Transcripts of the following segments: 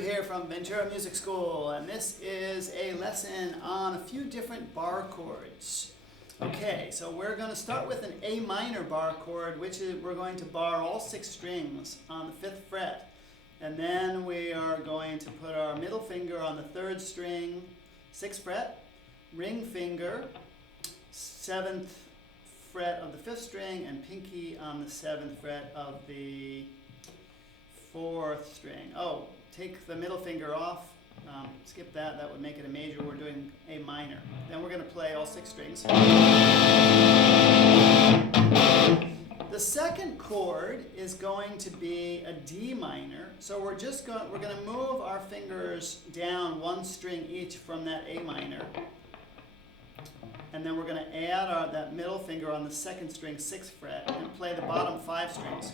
Here from Ventura Music School, and this is a lesson on a few different bar chords. Okay, so we're going to start with an A minor bar chord, which is we're going to bar all 6 strings on the 5th fret. And then we are going to put our middle finger on the 3rd string, 6th fret, ring finger, 7th fret of the 5th string, and pinky on the 7th fret of the 4th string. Oh, take the middle finger off, skip that, that would make it a major. We're doing A minor. Then we're going to play all 6 strings. The second chord is going to be a D minor. So we're going to move our fingers down 1 string each from that A minor. And then we're going to add that middle finger on the 2nd string, 6th fret, and play the bottom 5 strings.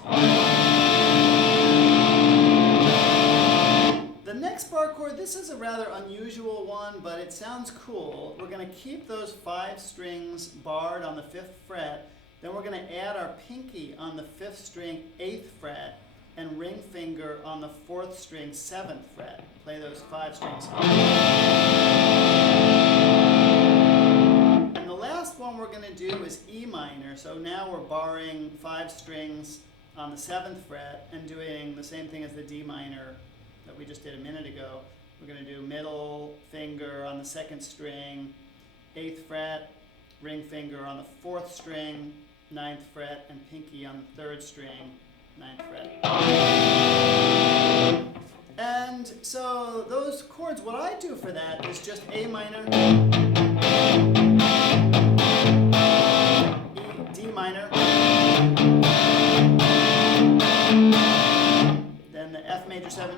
The next bar chord, this is a rather unusual one, but it sounds cool. We're going to keep those 5 strings barred on the 5th fret. Then we're going to add our pinky on the 5th string, 8th fret, and ring finger on the 4th string, 7th fret. Play those 5 strings. And the last one we're going to do is E minor. So now we're barring 5 strings on the 7th fret and doing the same thing as the D minor that we just did a minute ago. We're going to do middle finger on the 2nd string, 8th fret, ring finger on the 4th string, 9th fret, and pinky on the 3rd string, 9th fret. And so those chords, what I do for that is just A minor, E, D minor, then the F major 7,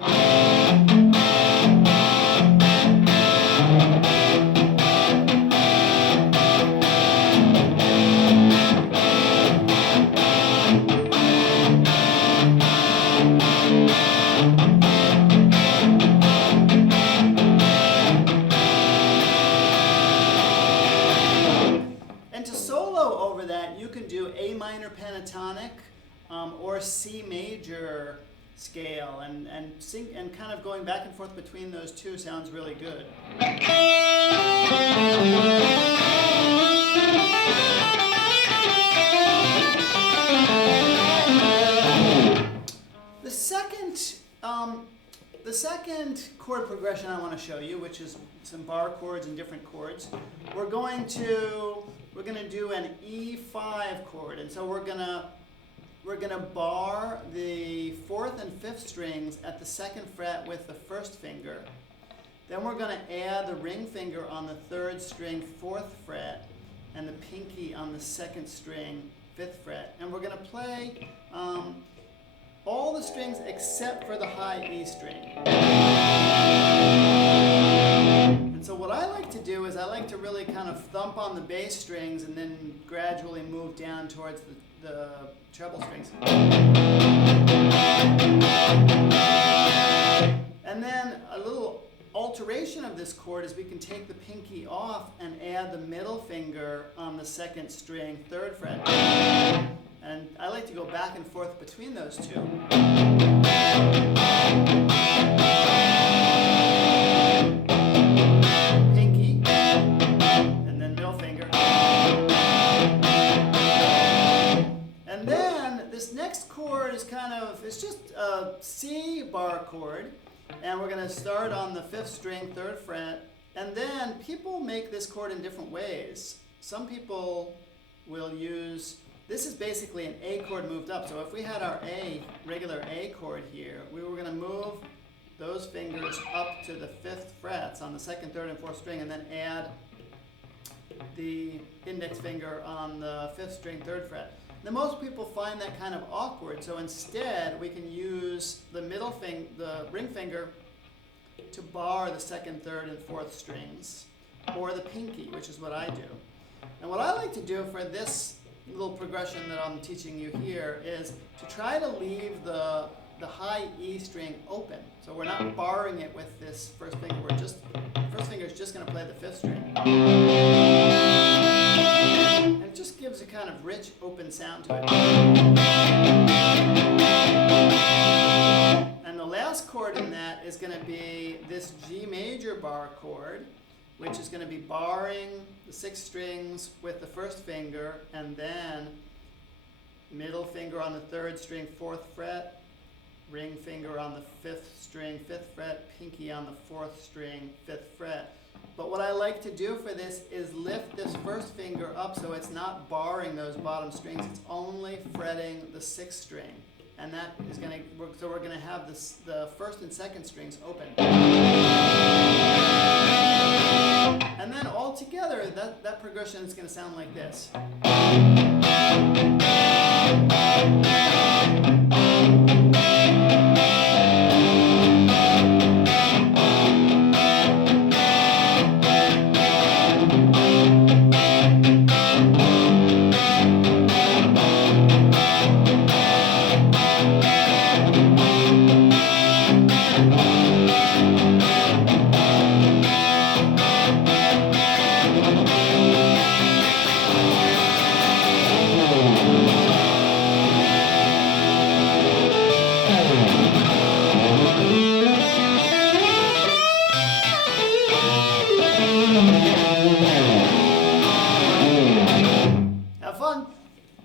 and to solo over that you can do A minor pentatonic or C major scale, and sing, and kind of going back and forth between those two sounds really good. The second chord progression I want to show you, which is some bar chords and different chords, we're going to do an E5 chord, and so we're gonna bar the 4th and 5th strings at the 2nd fret with the 1st finger. Then we're going to add the ring finger on the 3rd string, 4th fret, and the pinky on the 2nd string, 5th fret. And we're going to play all the strings except for the high E string. And so what I like to do is I like to really kind of thump on the bass strings and then gradually move down towards the treble strings. And then a little alteration of this chord is we can take the pinky off and add the middle finger on the 2nd string, 3rd fret. And I like to go back and forth between those two. Pinky, and then middle finger. And then this next chord is it's just a C bar chord, and we're going to start on the 5th string, 3rd fret, and then people make this chord in different ways. Some people will use, this is basically an A chord moved up, so if we had our regular A chord here, we were going to move those fingers up to the 5th frets on the 2nd, 3rd, and 4th string, and then add the index finger on the 5th string, 3rd fret. Now most people find that kind of awkward, so instead we can use the the ring finger to bar the 2nd, 3rd, and 4th strings, or the pinky, which is what I do. And what I like to do for this little progression that I'm teaching you here is to try to leave the high E string open. So we're not barring it with this 1st finger, the 1st finger is just going to play the 5th string. And it just gives a kind of rich, open sound to it. And the last chord in that is going to be this G major bar chord, which is going to be barring the 6 strings with the first finger, and then middle finger on the 3rd string, 4th fret, ring finger on the 5th string, 5th fret, pinky on the 4th string, 5th fret. But what I like to do for this is lift this first finger up so it's not barring those bottom strings, it's only fretting the 6th string. And that is going to, so we're going to have this, the 1st and 2nd strings open. And then all together, that progression is going to sound like this.